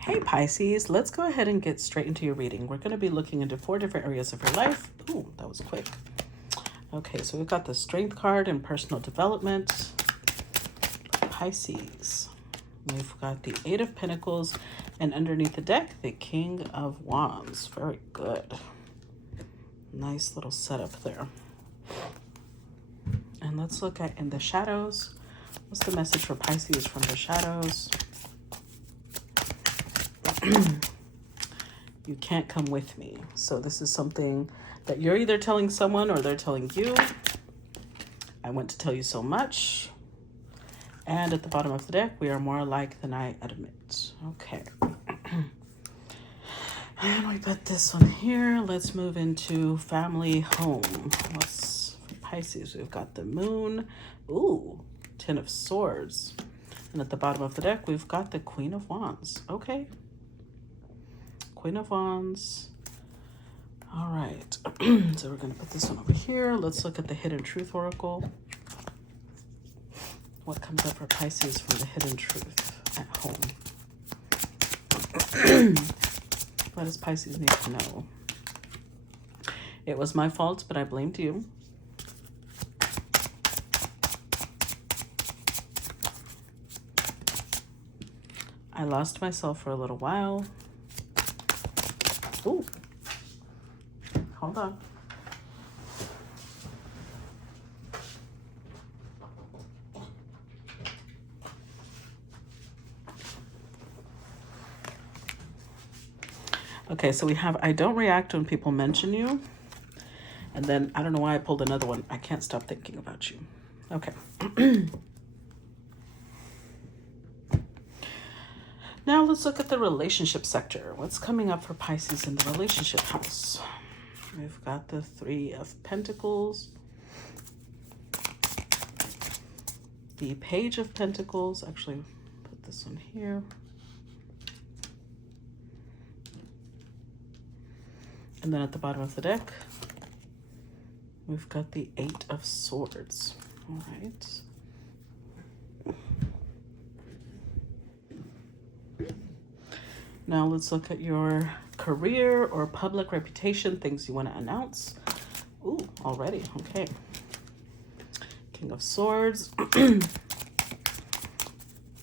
Hey Pisces, let's go ahead and get straight into your reading. We're going to be looking into 4 different areas of your life. Ooh, that was quick. Okay, so we've got the Strength card and personal development. Pisces. We've got the 8 of Pentacles, and underneath the deck, the King of Wands. Very good. Nice little setup there. And let's look at in the shadows. What's the message for Pisces from the shadows? You can't come with me. So this is something that you're either telling someone or they're telling you. I want to tell you so much. And at the bottom of the deck, we are more alike than I admit. Okay. And we put this one here. Let's move into family home. What's for Pisces? We've got the moon. Ooh, 10 of Swords. And at the bottom of the deck, we've got the Queen of Wands. Okay. Queen of Wands. All right. So we're going to put this one over here. Let's look at the Hidden Truth Oracle. What comes up for Pisces from the Hidden Truth at home? What does Pisces need to know? It was my fault, but I blamed you. I lost myself for a little while. Ooh. Hold on. Okay, so we have, I don't react when people mention you. And then, I don't know why I pulled another one. I can't stop thinking about you. Okay. Now let's look at the relationship sector. What's coming up for Pisces in the relationship house? We've got the 3 of Pentacles. The Page of Pentacles. Actually, put this one here. And then at the bottom of the deck, we've got the 8 of Swords. All right. Now let's look at your career or public reputation, things you want to announce. Ooh, already. Okay. King of Swords. Tell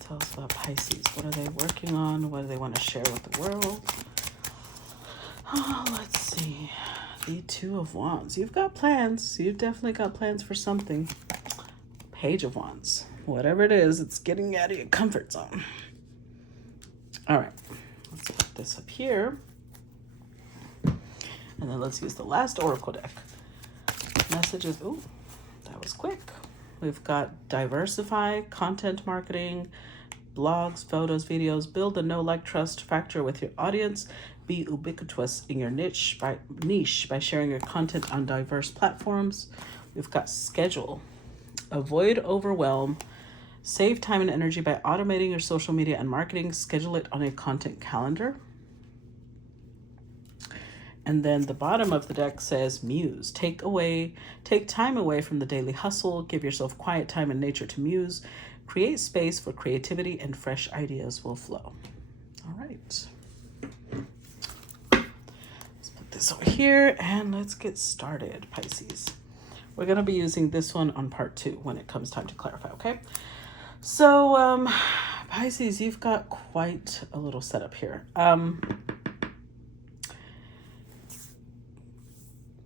us about Pisces. What are they working on? What do they want to share with the world? Oh, let's see. The 2 of Wands. You've got plans. You've definitely got plans for something. Page of Wands. Whatever it is, it's getting you out of your comfort zone. All right. Let's put this up here. And then let's use the last Oracle deck. Messages. Ooh, that was quick. We've got diversify, content marketing, blogs, photos, videos, build a know, like, trust factor with your audience, be ubiquitous in your niche by sharing your content on diverse platforms. We've got schedule, avoid overwhelm, save time and energy by automating your social media and marketing, schedule it on a content calendar. And then the bottom of the deck says muse, take time away from the daily hustle, give yourself quiet time in nature to muse, create space for creativity and fresh ideas will flow. All right. Let's put this over here and let's get started, Pisces. We're going to be using this one on part 2 when it comes time to clarify, okay? So, Pisces, you've got quite a little setup here.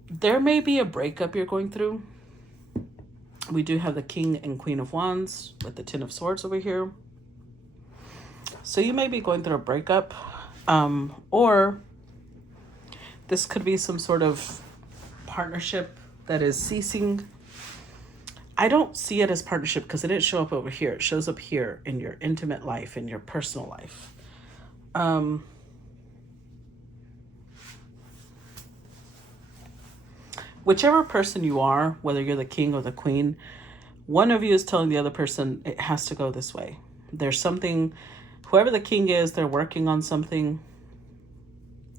There may be a breakup you're going through. We do have the King and Queen of Wands with the 10 of Swords over here. So you may be going through a breakup, or this could be some sort of partnership that is ceasing. I don't see it as partnership because it didn't show up over here. It shows up here in your intimate life, in your personal life. Whichever person you are, whether you're the king or the queen, one of you is telling the other person it has to go this way. There's something, whoever the king is, they're working on something.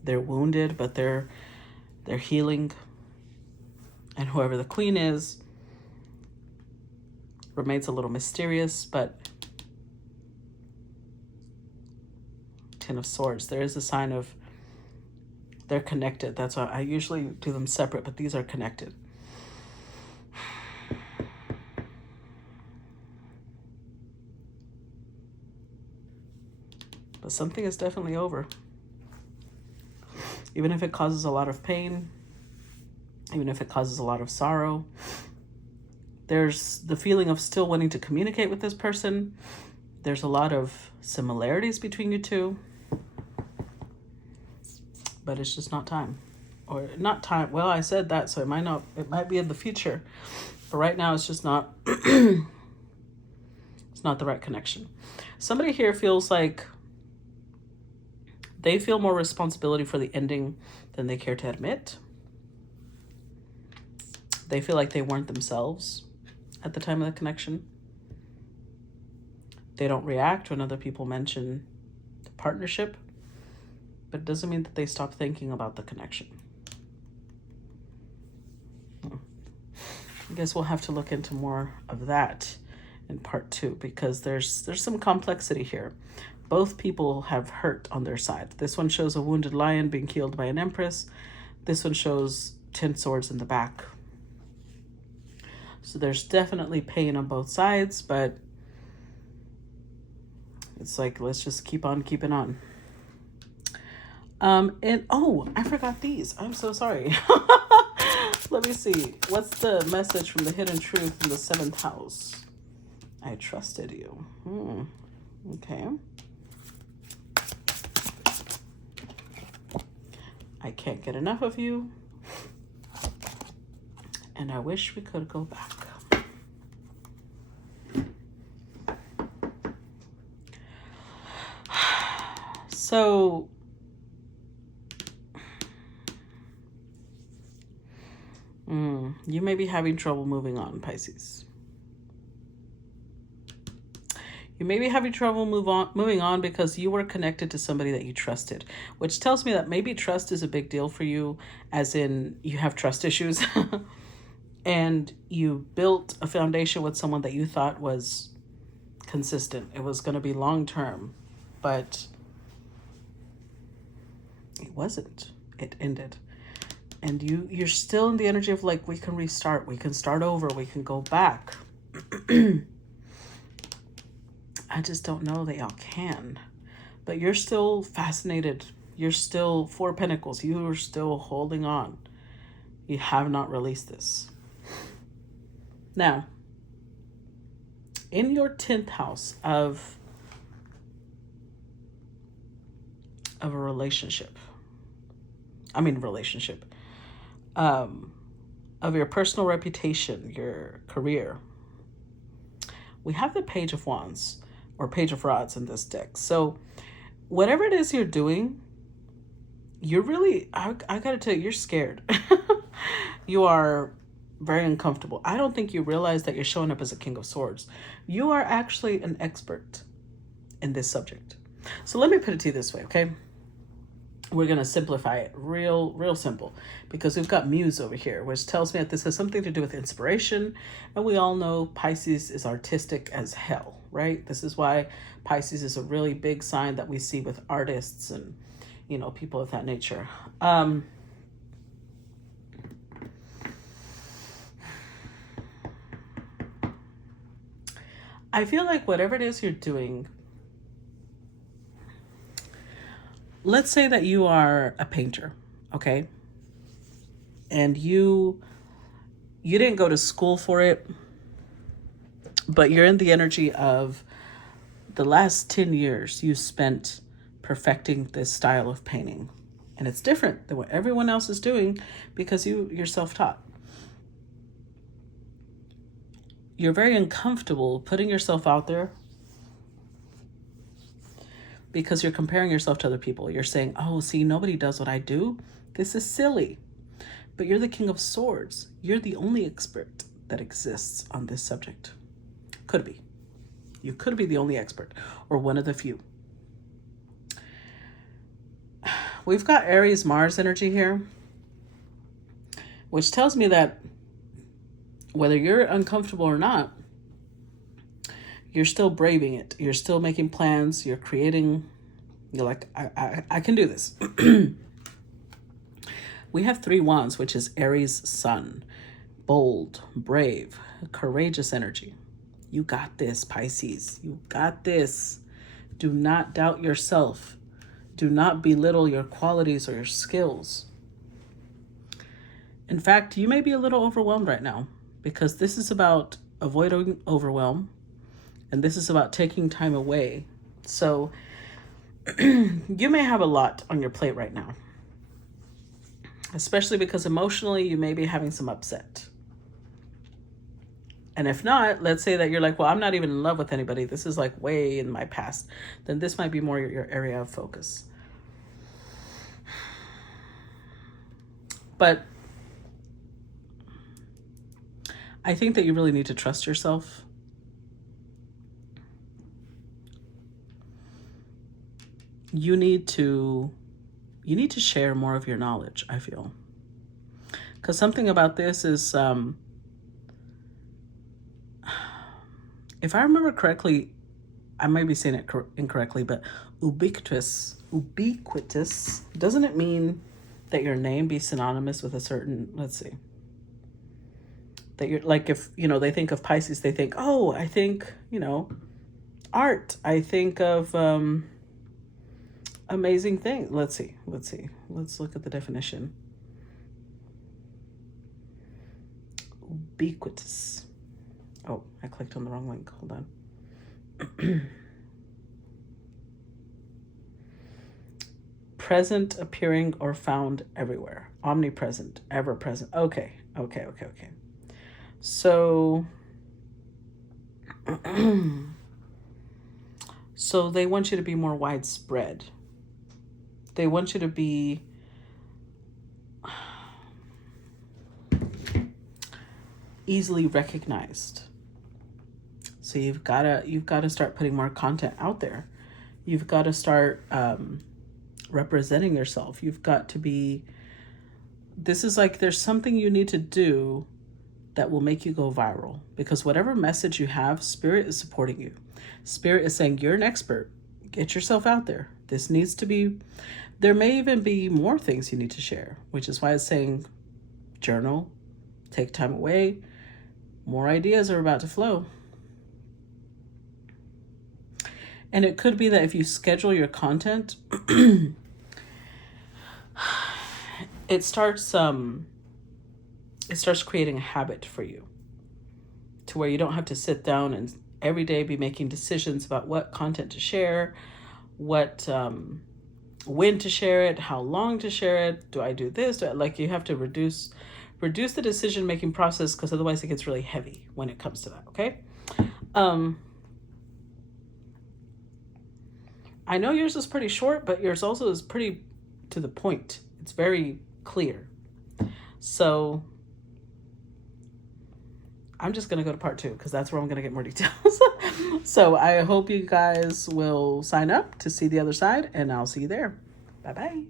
They're wounded, but they're healing. And whoever the queen is remains a little mysterious, but Ten of Swords. There is a sign of they're connected. That's why I usually do them separate, but these are connected. But something is definitely over. Even if it causes a lot of pain, even if it causes a lot of sorrow, there's the feeling of still wanting to communicate with this person. There's a lot of similarities between you two, but it's just not time. Or not time. Well, I said that, so it might be in the future. But right now it's just not, it's not the right connection. Somebody here feels like they feel more responsibility for the ending than they care to admit. They feel like they weren't themselves at the time of the connection. They don't react when other people mention the partnership, but it doesn't mean that they stop thinking about the connection. I guess we'll have to look into more of that in part 2, because there's some complexity here. Both people have hurt on their side. This one shows a wounded lion being killed by an empress. This one shows 10 swords in the back. So there's definitely pain on both sides, but it's like, let's just keep on keeping on. And oh, I forgot these. I'm so sorry. Let me see. What's the message from the hidden truth in the 7th house? I trusted you. Okay. I can't get enough of you, and I wish we could go back. So, you may be having trouble moving on, Pisces. You may be having trouble moving on because you were connected to somebody that you trusted, which tells me that maybe trust is a big deal for you, as in you have trust issues. And you built a foundation with someone that you thought was consistent. It was going to be long-term, but it wasn't. It ended. And you're still in the energy of like, we can restart, we can start over, we can go back. I just don't know that y'all can. But you're still fascinated. You're still 4 Pentacles. You are still holding on. You have not released this. Now, in your 10th house of a relationship, of your personal reputation, your career, we have the Page of Wands, or Page of Rods in this deck. So whatever it is you're doing, you're really, I gotta tell you, you're scared. You are very uncomfortable. I don't think you realize that you're showing up as a King of Swords. You are actually an expert in this subject. So let me put it to you this way, okay? We're going to simplify it real simple, because we've got Muse over here, which tells me that this has something to do with inspiration. And we all know Pisces is artistic as hell, right? This is why Pisces is a really big sign that we see with artists and, you know, people of that nature. I feel like whatever it is you're doing, let's say that you are a painter, okay? And you didn't go to school for it, but you're in the energy of the last 10 years you spent perfecting this style of painting. And it's different than what everyone else is doing because you're self-taught. You're very uncomfortable putting yourself out there because you're comparing yourself to other people. You're saying, oh, see, nobody does what I do. This is silly. But you're the King of Swords. You're the only expert that exists on this subject. Could be. You could be the only expert, or one of the few. We've got Aries Mars energy here, which tells me that whether you're uncomfortable or not, you're still braving it. You're still making plans. You're creating You're like, I can do this. We have 3 wands, which is Aries sun. Bold, brave, courageous energy. You got this, Pisces. You got this. Do not doubt yourself. Do not belittle your qualities or your skills. In fact, you may be a little overwhelmed right now because this is about avoiding overwhelm and this is about taking time away. So you may have a lot on your plate right now, especially because emotionally you may be having some upset. And if not, let's say that you're like, well, I'm not even in love with anybody. This is like way in my past. Then this might be more your area of focus. But I think that you really need to trust yourself. You need to share more of your knowledge, I feel. Because something about this is, if I remember correctly, I might be saying it incorrectly, but ubiquitous, doesn't it mean that your name be synonymous with a certain, let's see, that you're like, if, you know, they think of Pisces, they think, oh, I think, you know, art. I think of amazing thing. Let's see. Let's look at the definition. Ubiquitous. Oh, I clicked on the wrong link. Hold on. Present, appearing, or found everywhere. Omnipresent, ever present. Okay. So, so they want you to be more widespread. They want you to be easily recognized. So you've got to start putting more content out there. You've got to start representing yourself. You've got to be, this is like, there's something you need to do that will make you go viral, because whatever message you have, Spirit is supporting you. Spirit is saying, you're an expert. Get yourself out there. This needs to be, there may even be more things you need to share, which is why it's saying journal, take time away. More ideas are about to flow. And it could be that if you schedule your content, it starts creating a habit for you to where you don't have to sit down and every day be making decisions about what content to share, what when to share it, how long to share it, do I do this? Like, you have to reduce the decision-making process, because otherwise it gets really heavy when it comes to that, okay? I know yours is pretty short, but yours also is pretty to the point. It's very clear. So I'm just going to go to part 2 because that's where I'm going to get more details. So I hope you guys will sign up to see the other side, and I'll see you there. Bye-bye.